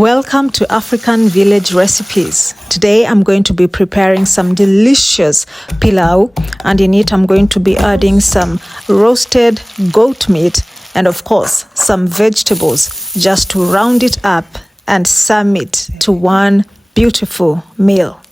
Welcome to African Village Recipes. Today I'm going to be preparing some delicious pilau, and in it I'm going to be adding some roasted goat meat and of course some vegetables just to round it up and sum it to one beautiful meal.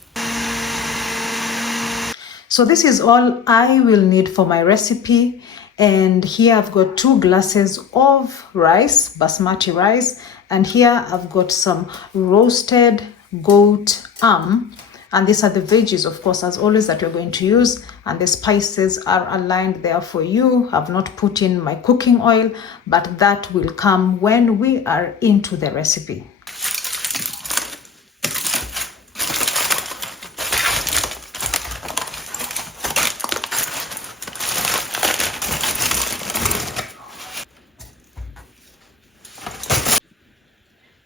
So this is all I will need for my recipe, and here I've got 2 glasses of rice, basmati rice, and here I've got some roasted goat arm, and these are the veggies, of course, as always, that we're going to use, and the spices are aligned there for you. I've not put in my cooking oil, but that will come when we are into the recipe.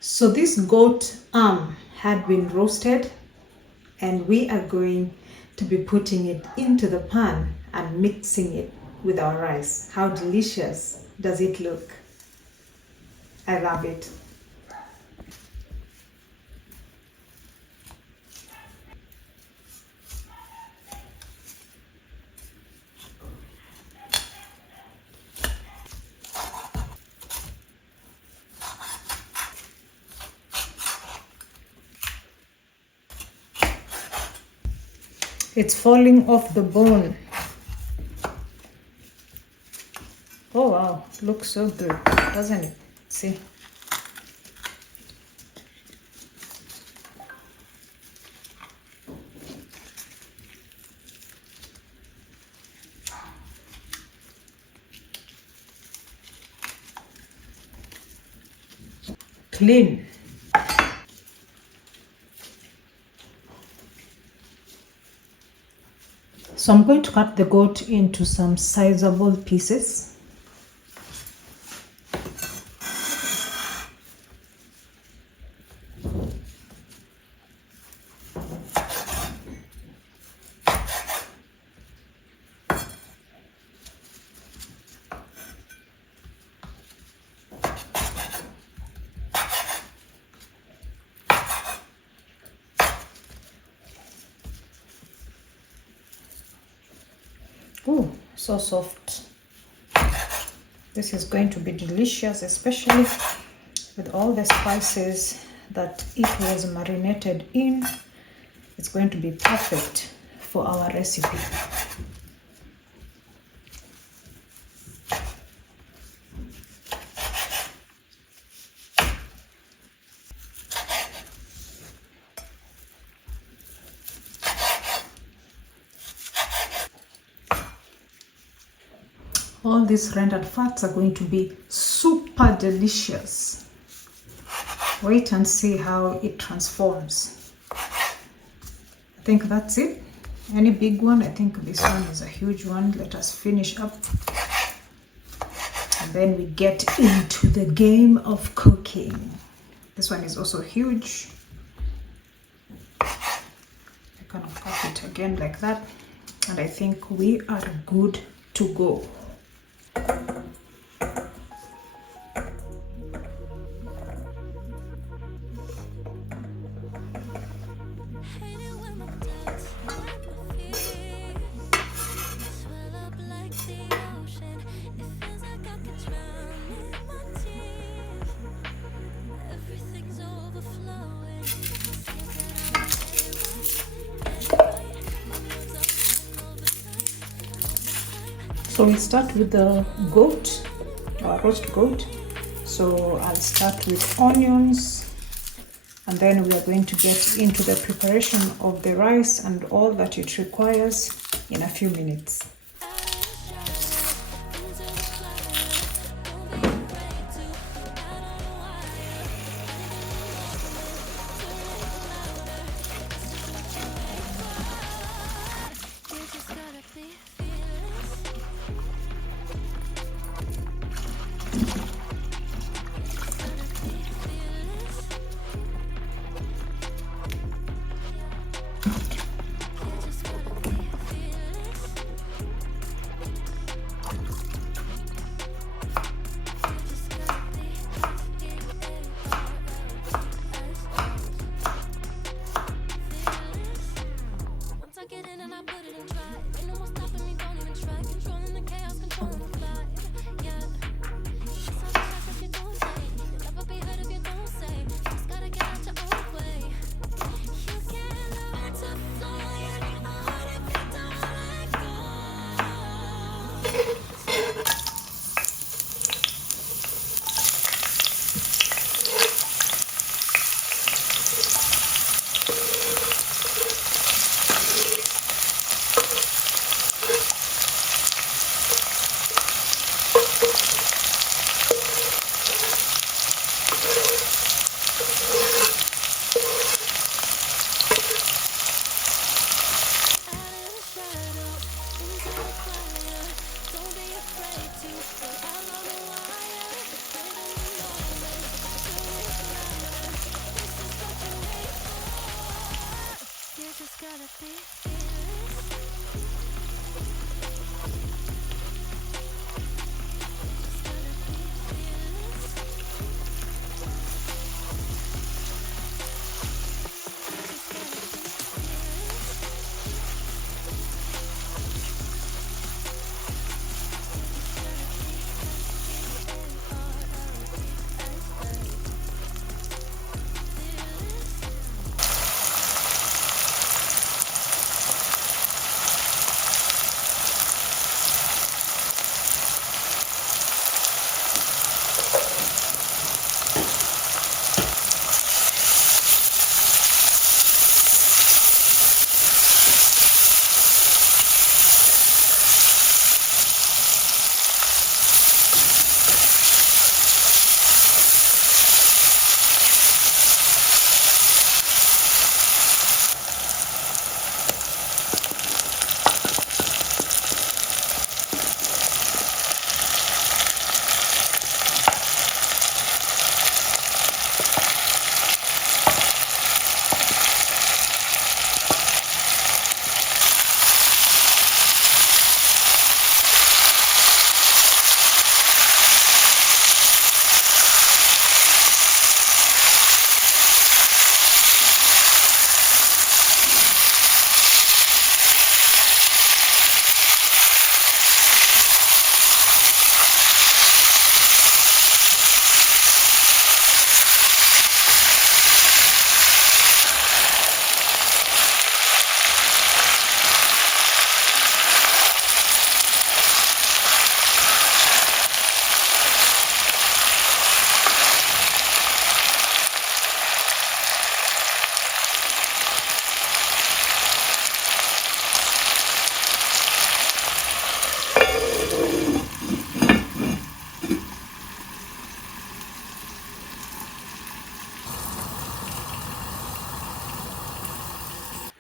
So this goat arm had been roasted, and we are going to be putting it into the pan and mixing it with our rice. How delicious does it look? I love it. It's falling off the bone. Oh wow, looks so good, doesn't it? See? Clean. So I'm going to cut the goat into some sizable pieces. Oh, so soft. This is going to be delicious, especially with all the spices that it was marinated in. It's going to be perfect for our recipe. All these rendered fats are going to be super delicious. Wait and see how it transforms. I think that's it. Any big one? I think this one is a huge one. Let us finish up. And then we get into the game of cooking. This one is also huge. I kind of cut it again like that. And I think we are good to go. So we start with the goat, or roast goat. So I'll start with onions, and then we are going to get into the preparation of the rice and all that it requires in a few minutes.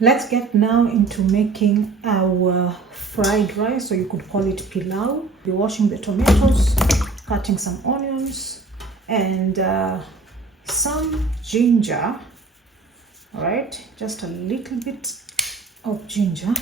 Let's get now into making our fried rice, or you could call it pilau. Be washing the tomatoes, cutting some onions, and some ginger. All right, just a little bit of ginger.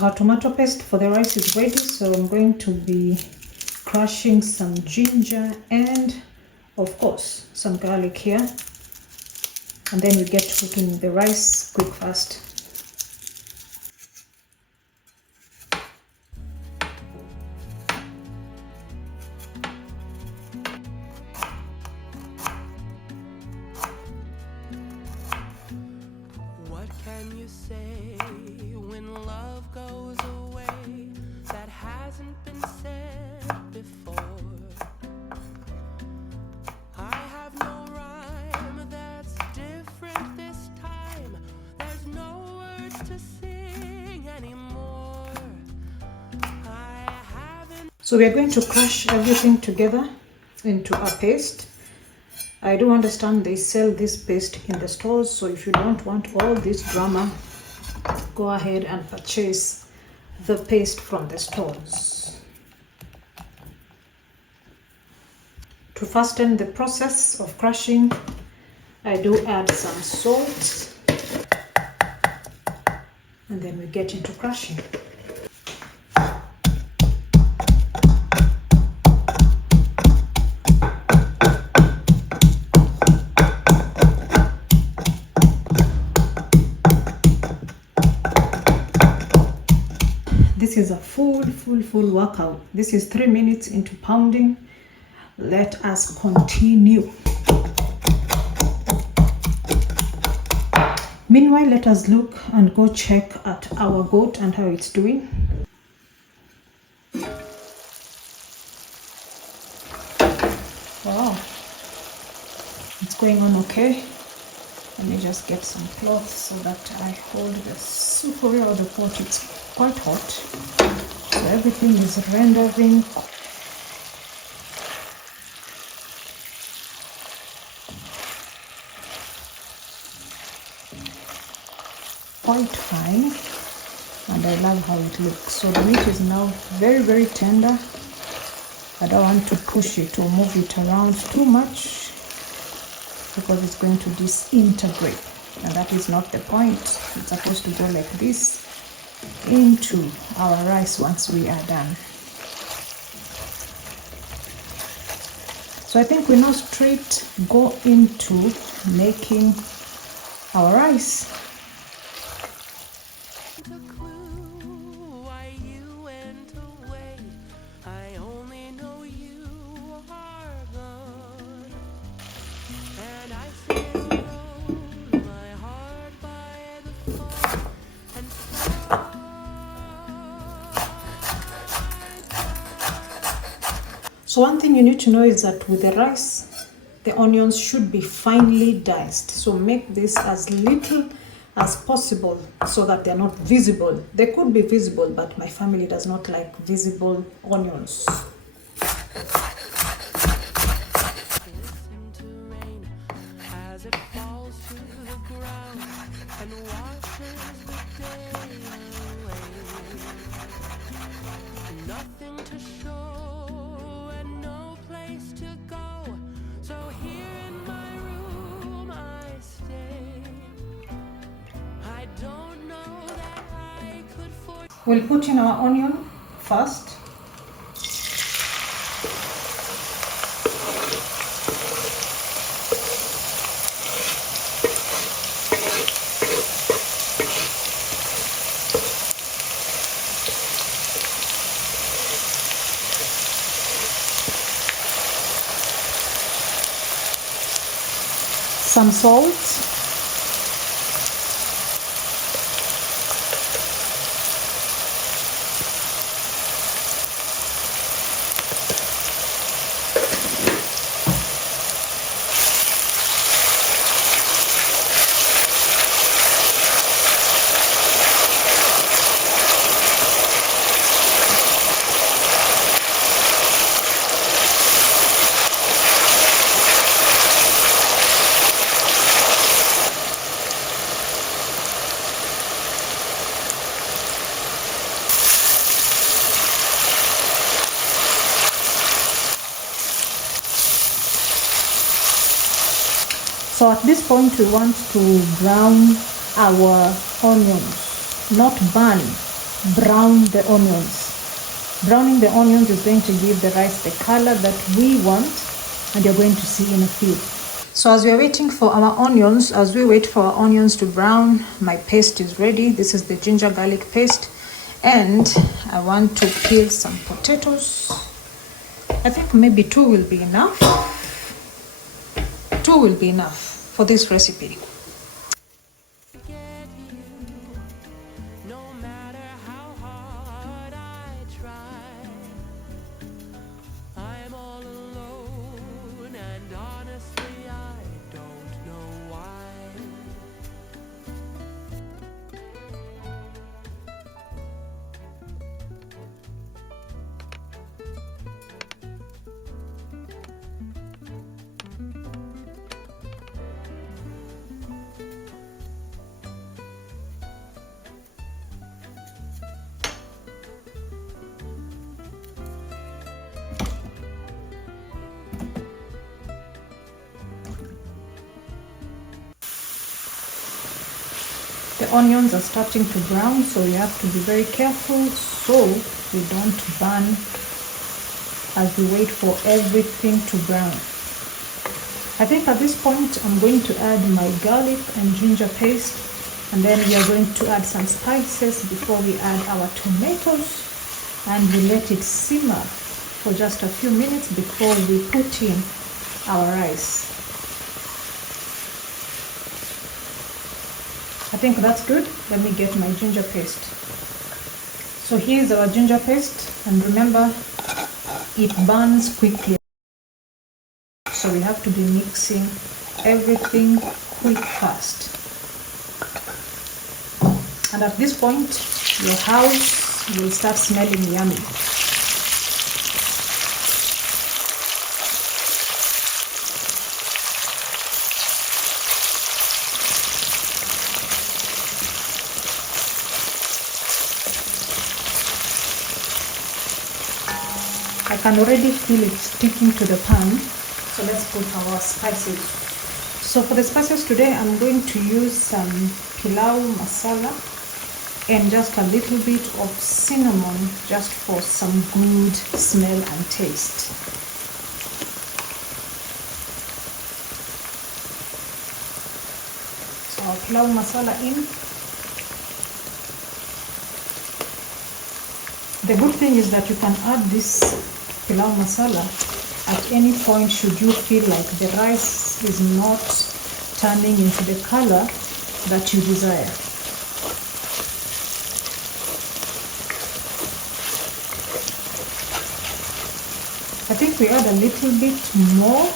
Our tomato paste for the rice is ready, so I'm going to be crushing some ginger and of course some garlic here, and then we get cooking the rice quick fast. What can you say when love goes away that hasn't been said before? I have no rhyme that's different this time. There's no words to sing anymore. I haven't. So we are going to crush everything together into a paste. I do understand they sell this paste in the stores, so if you don't want all this drama, go ahead and purchase the paste from the stores. To fasten the process of crushing, I do add some salt, and then we get into crushing. This is a full workout. This is 3 minutes into pounding. Let us continue. Meanwhile, let us look and go check at our goat and how it's doing. Wow, it's going on okay. Let me just get some cloth so that I hold the sufuria or the pot. It's quite hot, so everything is rendering quite fine, and I love how it looks. So the meat is now very tender. I don't want to push it or move it around too much because it's going to disintegrate, and that is not the point. It's supposed to go like this into our rice once we are done. So I think we now straight go into making our rice. So one thing you need to know is that with the rice, the onions should be finely diced. So make this as little as possible so that they're not visible. They could be visible, but my family does not like visible onions. Listen to rain as it falls to the ground and washes the day away. Nothing to show and no place to go. So here in my room I stay. I don't know that I could forget. We'll put in our onion first. Some salt. So at this point we want to brown our onions, not burn, brown the onions. Browning the onions is going to give the rice the color that we want, and you're going to see in a few. So as we are waiting for our onions, as we wait for our onions to brown, my paste is ready. This is the ginger garlic paste, and I want to peel some potatoes. I think maybe 2 will be enough. 2 will be enough for this recipe. Get you, no matter how hard I try. I'm all alone, and honestly, I don't know why. The onions are starting to brown, so we have to be very careful so we don't burn as we wait for everything to brown. I think at this point I'm going to add my garlic and ginger paste, and then we are going to add some spices before we add our tomatoes, and we let it simmer for just a few minutes before we put in our rice. I think that's good. Let me get my ginger paste. So here's our ginger paste, and remember, it burns quickly. So we have to be mixing everything quick fast. And at this point, your house will start smelling yummy. I can already feel it sticking to the pan, so let's put our spices. So for the spices today, I'm going to use some PILAU masala and just a little bit of cinnamon, just for some good smell and taste. So our PILAU masala in. The good thing is that you can add this PILAU masala at any point should you feel like the rice is not turning into the color that you desire. I think we add a little bit more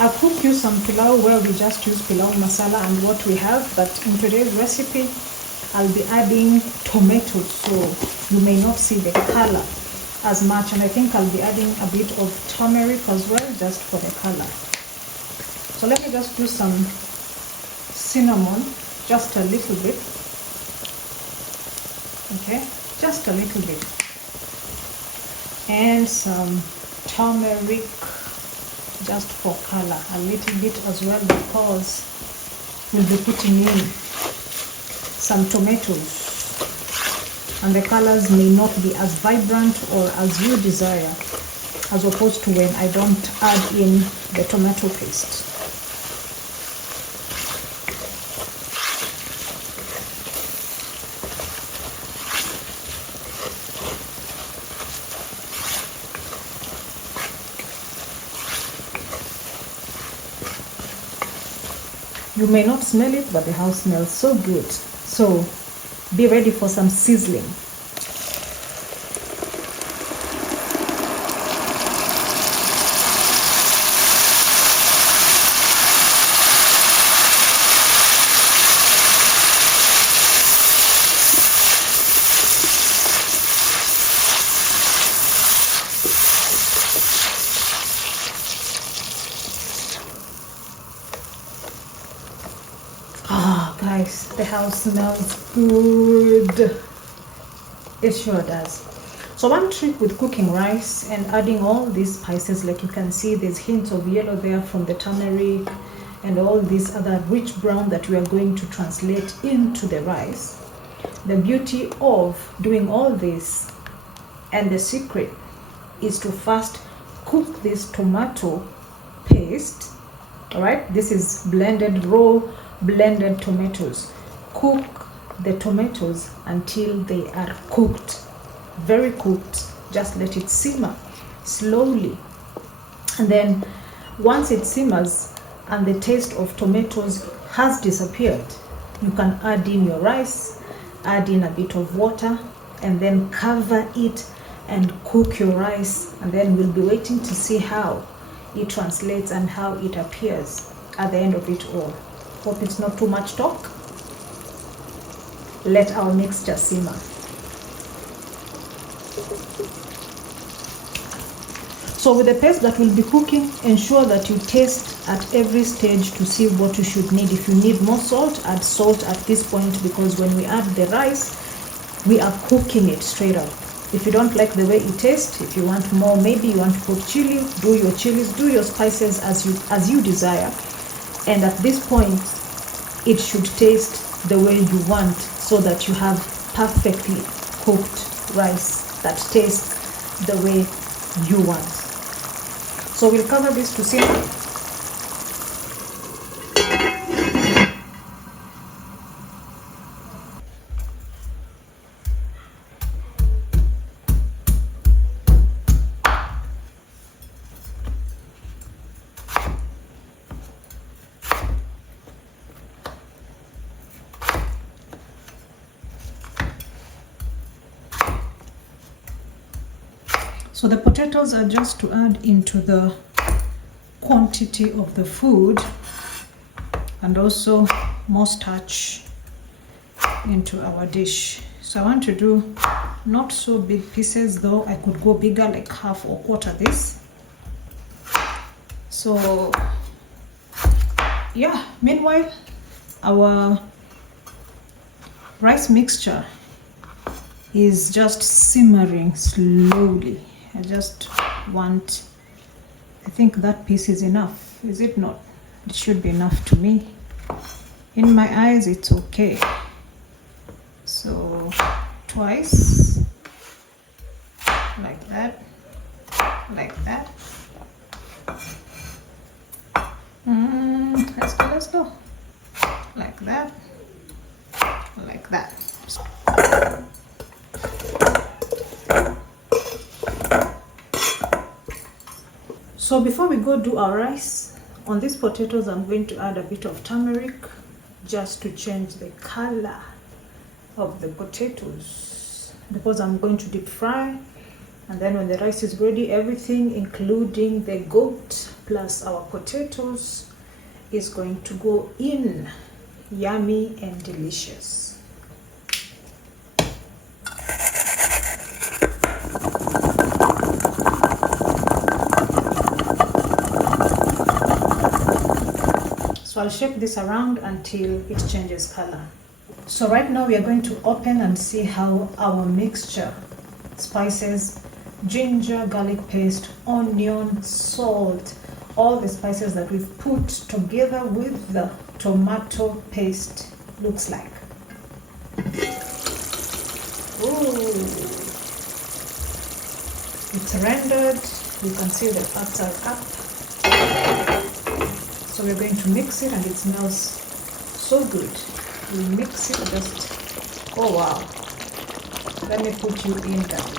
I'll cook you some pilau where we just use pilau masala and what we have, but in today's recipe I'll be adding tomatoes, so you may not see the color as much, and I think I'll be adding a bit of turmeric as well, just for the color. So let me just do some cinnamon, just a little bit. Okay, just a little bit, and some turmeric just for color, a little bit as well, because we'll be putting in some tomatoes and the colors may not be as vibrant or as you desire, as opposed to when I don't add in the tomato paste. You may not smell it, but the house smells so good. So be ready for some sizzling. Guys, the house smells good. It sure does. So one trick with cooking rice and adding all these spices, like you can see there's hints of yellow there from the turmeric and all these other rich brown that we are going to translate into the rice. The beauty of doing all this and the secret is to first cook this tomato paste. All right, this is blended raw blended tomatoes. Cook the tomatoes until they are cooked, very cooked. Just let it simmer slowly, and then once it simmers and the taste of tomatoes has disappeared, you can add in your rice, add in a bit of water, and then cover it and cook your rice, and then we'll be waiting to see how it translates and how it appears at the end of it all. Hope it's not too much talk. Let our mixture simmer. So with the paste that we'll be cooking, ensure that you taste at every stage to see what you should need. If you need more salt, add salt at this point, because when we add the rice, we are cooking it straight up. If you don't like the way it tastes, if you want more, maybe you want to put chili, do your chilies, do your spices as you desire. And at this point, it should taste the way you want, so that you have perfectly cooked rice that tastes the way you want. So we'll cover this to simmer. So the potatoes are just to add into the quantity of the food, and also more starch into our dish. So I want to do not so big pieces, though I could go bigger, like half or quarter this. So yeah, meanwhile our rice mixture is just simmering slowly. I just want, I think that piece is enough, is it not? It should be enough to me. In my eyes, it's okay. So twice, like that, like that. Let's go. Like that, like that. So before we go do our rice, on these potatoes I'm going to add a bit of turmeric just to change the color of the potatoes, because I'm going to deep fry And then when the rice is ready, everything including the goat plus our potatoes is going to go in. Yummy and delicious. So I'll shake this around until it changes color. So right now we are going to open and see how our mixture, spices, ginger, garlic paste, onion, salt, all the spices that we've put together with the tomato paste looks like. Ooh. It's rendered. You can see the fats are up. So we're going to mix it and it smells so good. We mix it just, oh wow. Let me put you in, guys.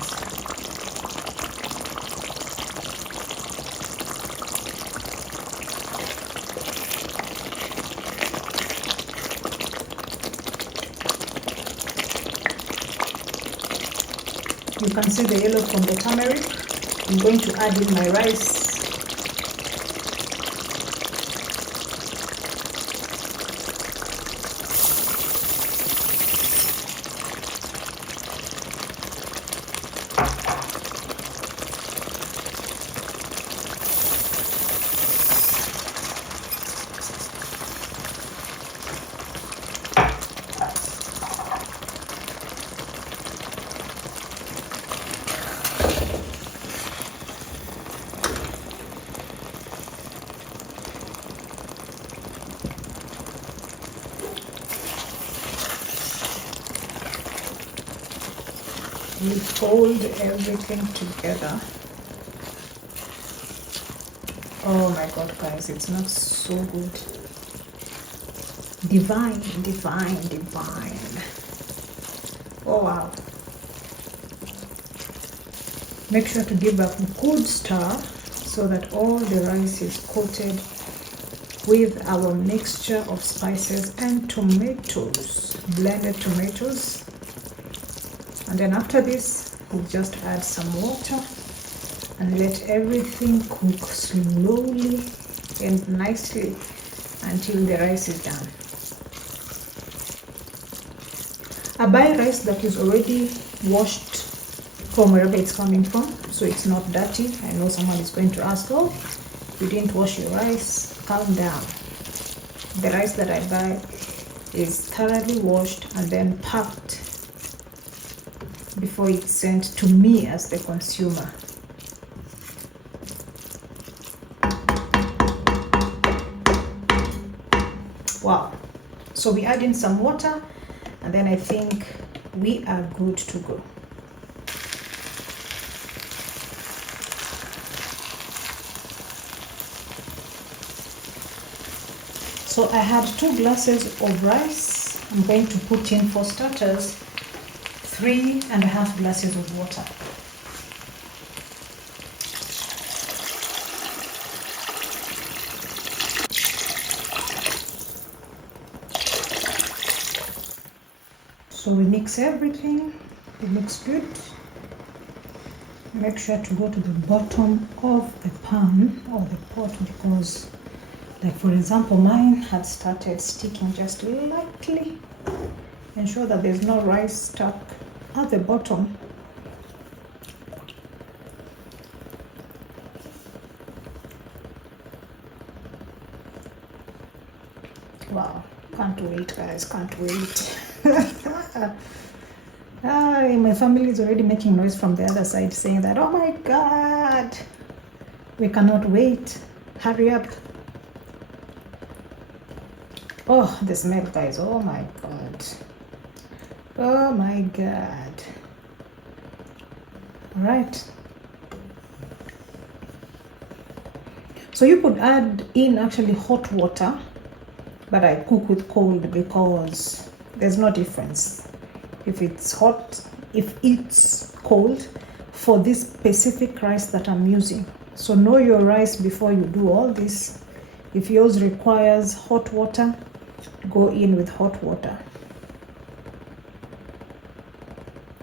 You can see the yellow from the turmeric. I'm going to add in my rice. We fold everything together. Oh my god, guys, it smells so good. Divine, divine, divine. Oh wow. Make sure to give a good stir so that all the rice is coated with our mixture of spices and tomatoes, blended tomatoes. And then after this, we'll just add some water and let everything cook slowly and nicely until the rice is done. I buy rice that is already washed from wherever it's coming from, so it's not dirty. I know someone is going to ask, oh, you didn't wash your rice. Calm down. The rice that I buy is thoroughly washed and then packed before it's sent to me as the consumer. Wow. So we add in some water and then I think we are good to go. So I had 2 glasses of rice. I'm going to put in, for starters, 3.5 glasses of water. So we mix everything. It looks good. Make sure to go to the bottom of the pan or the pot, because, like for example, mine had started sticking just lightly. Ensure that there's no rice stuck at the bottom. Wow, can't wait, guys, can't wait. My family is already making noise from the other side saying that, oh my god, we cannot wait, hurry up. Oh, the smell, guys, oh my god. Oh my god. All right. So you could add in actually hot water, but I cook with cold because there's no difference if it's hot, if it's cold for this specific rice that I'm using. So know your rice before you do all this. If yours requires hot water, go in with hot water.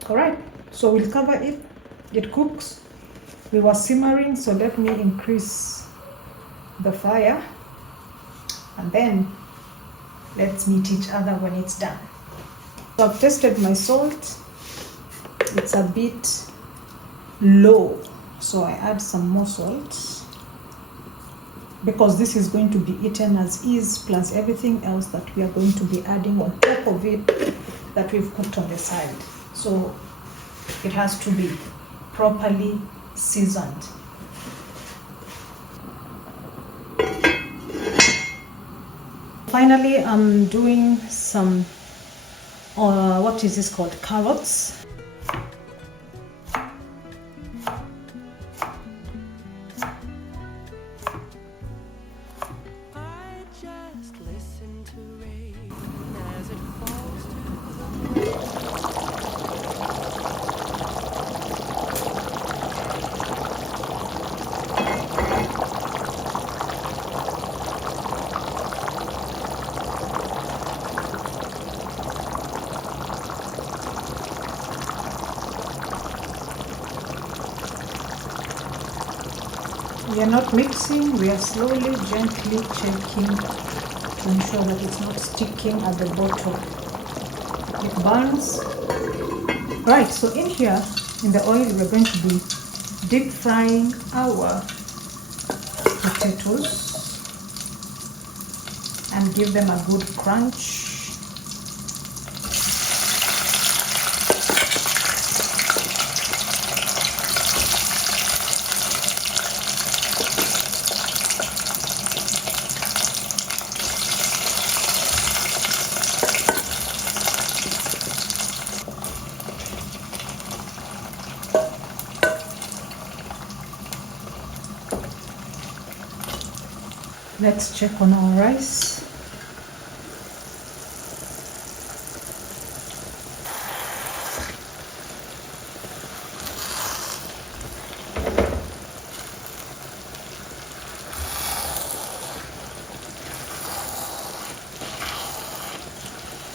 All right, so we'll cover it it cooks. We were simmering, so let me increase the fire, and then let's meet each other when it's done. So I've tested my salt. It's a bit low, so I add some more salt because this is going to be eaten as is, plus everything else that we are going to be adding on top of it that we've cooked on the side. So it has to be properly seasoned. Finally, I'm doing some what is this called, carrots. I just listen to rain as it falls to the We are not mixing, we are slowly, gently checking to ensure that it's not sticking at the bottom. It burns. Right, so in here, in the oil, we're going to be deep frying our potatoes and give them a good crunch. Let's check on our rice.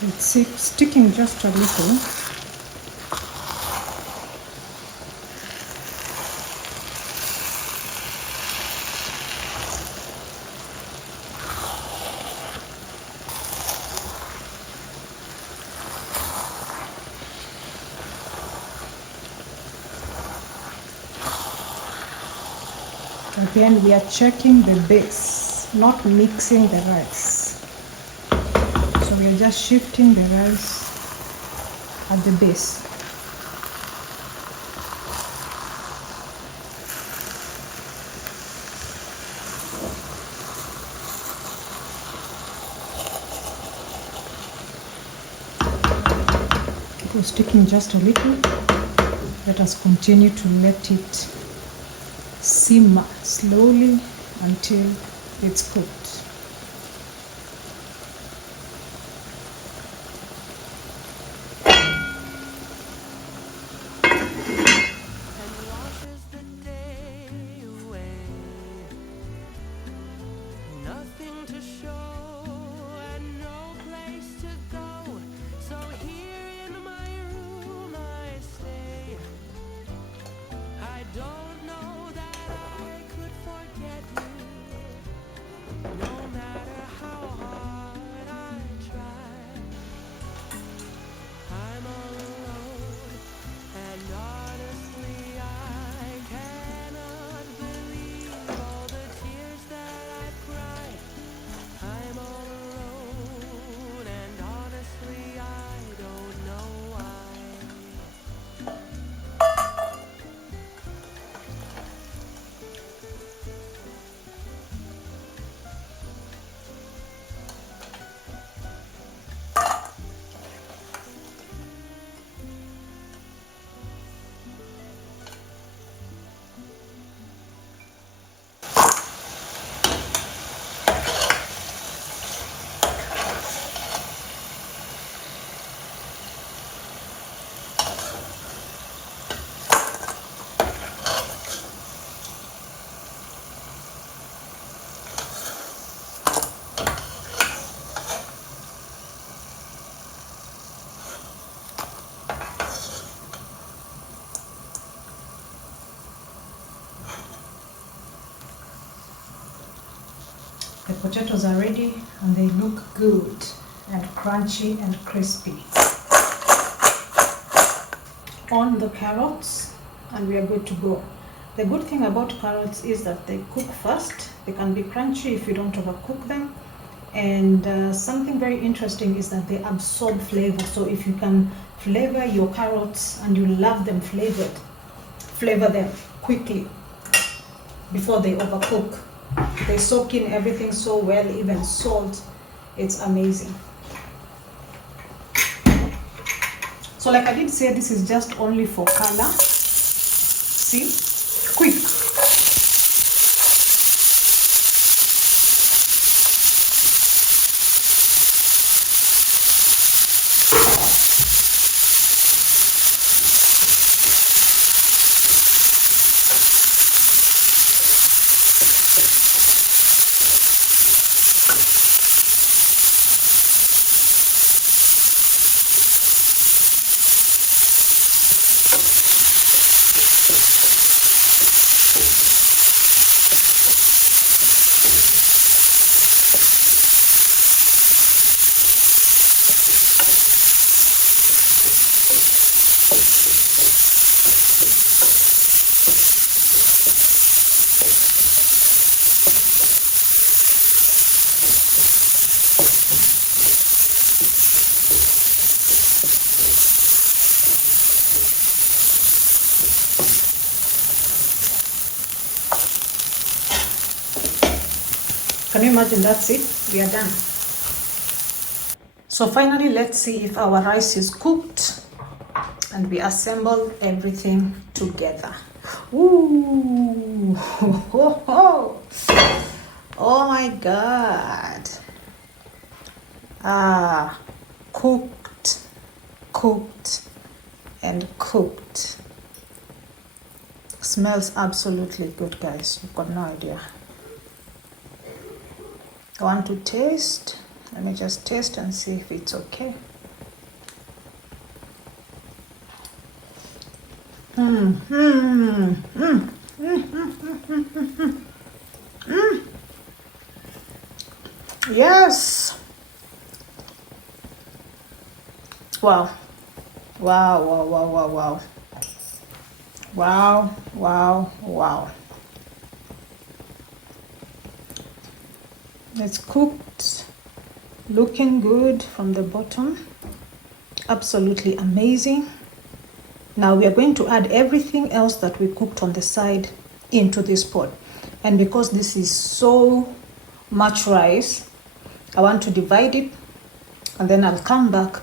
It's sticking just a little. Again, we are checking the base, not mixing the rice. So we are just shifting the rice at the base. It was sticking just a little. Let us continue to let it simmer slowly until it's cooked. and washes the day away. Nothing to show and no place to go. So here in my room I stay. I don't know that I could forget you. No potatoes are ready and they look good and crunchy and crispy. On the carrots, and we are good to go. The good thing about carrots is that they cook fast. They can be crunchy if you don't overcook them. And something very interesting is that they absorb flavor. So if you can flavor your carrots and you love them flavored, flavor them quickly before they overcook. They soak in everything so well, even salt. It's amazing. So like I did say, this is just only for color. See? Quick. Can you imagine? That's it. We are done. So finally, let's see if our rice is cooked, and we assemble everything together. Ooh! Oh my God! Cooked, cooked, and cooked. Smells absolutely good, guys. You've got no idea. I want to taste. Let me just taste and see if it's okay. Yes. Wow. Wow, wow, wow, wow, wow. Wow, wow, wow. It's cooked, looking good from the bottom. Absolutely amazing. Now we are going to add everything else that we cooked on the side into this pot. And because this is so much rice, I want to divide it, and then I'll come back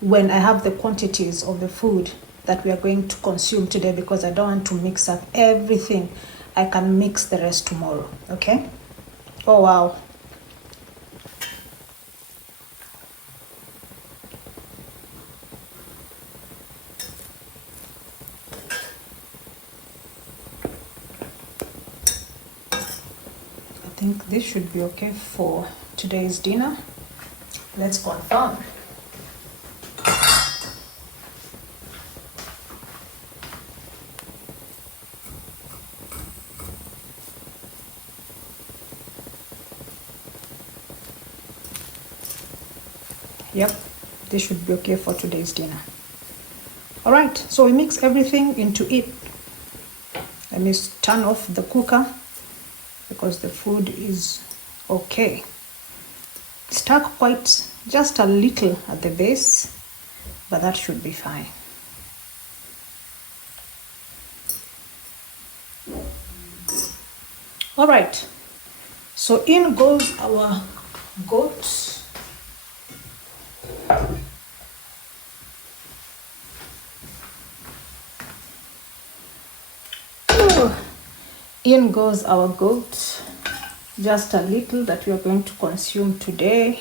when I have the quantities of the food that we are going to consume today, because I don't want to mix up everything. I can mix the rest tomorrow, okay? Oh, wow. I think this should be okay for today's dinner. Let's confirm. Yep, this should be okay for today's dinner. All right, so we mix everything into it. Let me turn off the cooker because the food is okay. Stuck quite just a little at the base, but that should be fine. All right, so in goes our goat. In goes our goat, just a little that we are going to consume today.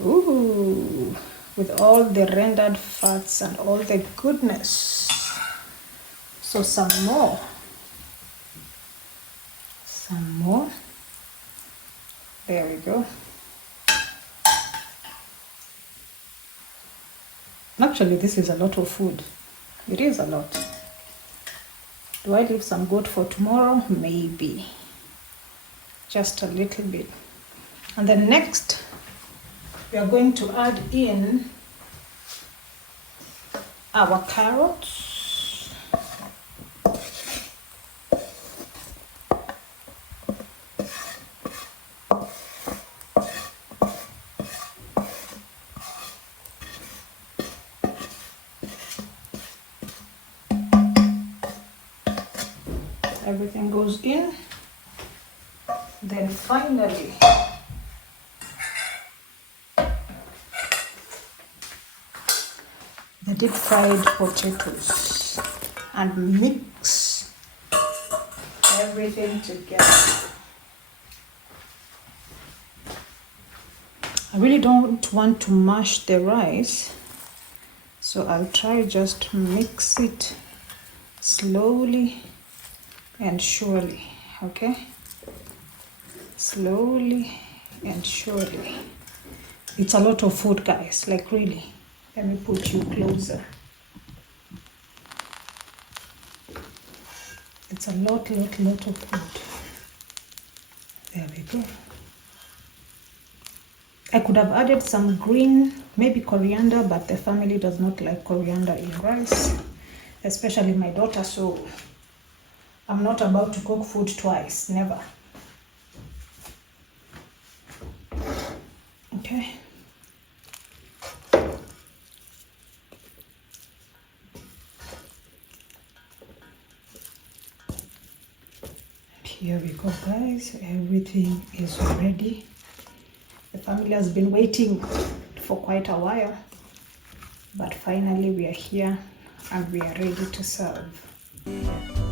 Ooh, with all the rendered fats and all the goodness. So some more. Some more. There we go. Actually, this is a lot of food. It is a lot. Do I leave some goat for tomorrow? Maybe. just a little bit. And then next, we are going to add in our carrots. Everything goes in. Then finally, the deep fried potatoes, and mix everything together. I really don't want to mash the rice, so I'll try just mix it slowly and surely, okay? Slowly and surely. It's a lot of food, guys, like really. Let me put you closer. It's a lot of food. There we go. I could have added some green, maybe coriander, but the family does not like coriander in rice, especially my daughter, so I'm not about to cook food twice, never. Okay. Here we go, guys. Everything is ready. The family has been waiting for quite a while, but finally we are here and we are ready to serve.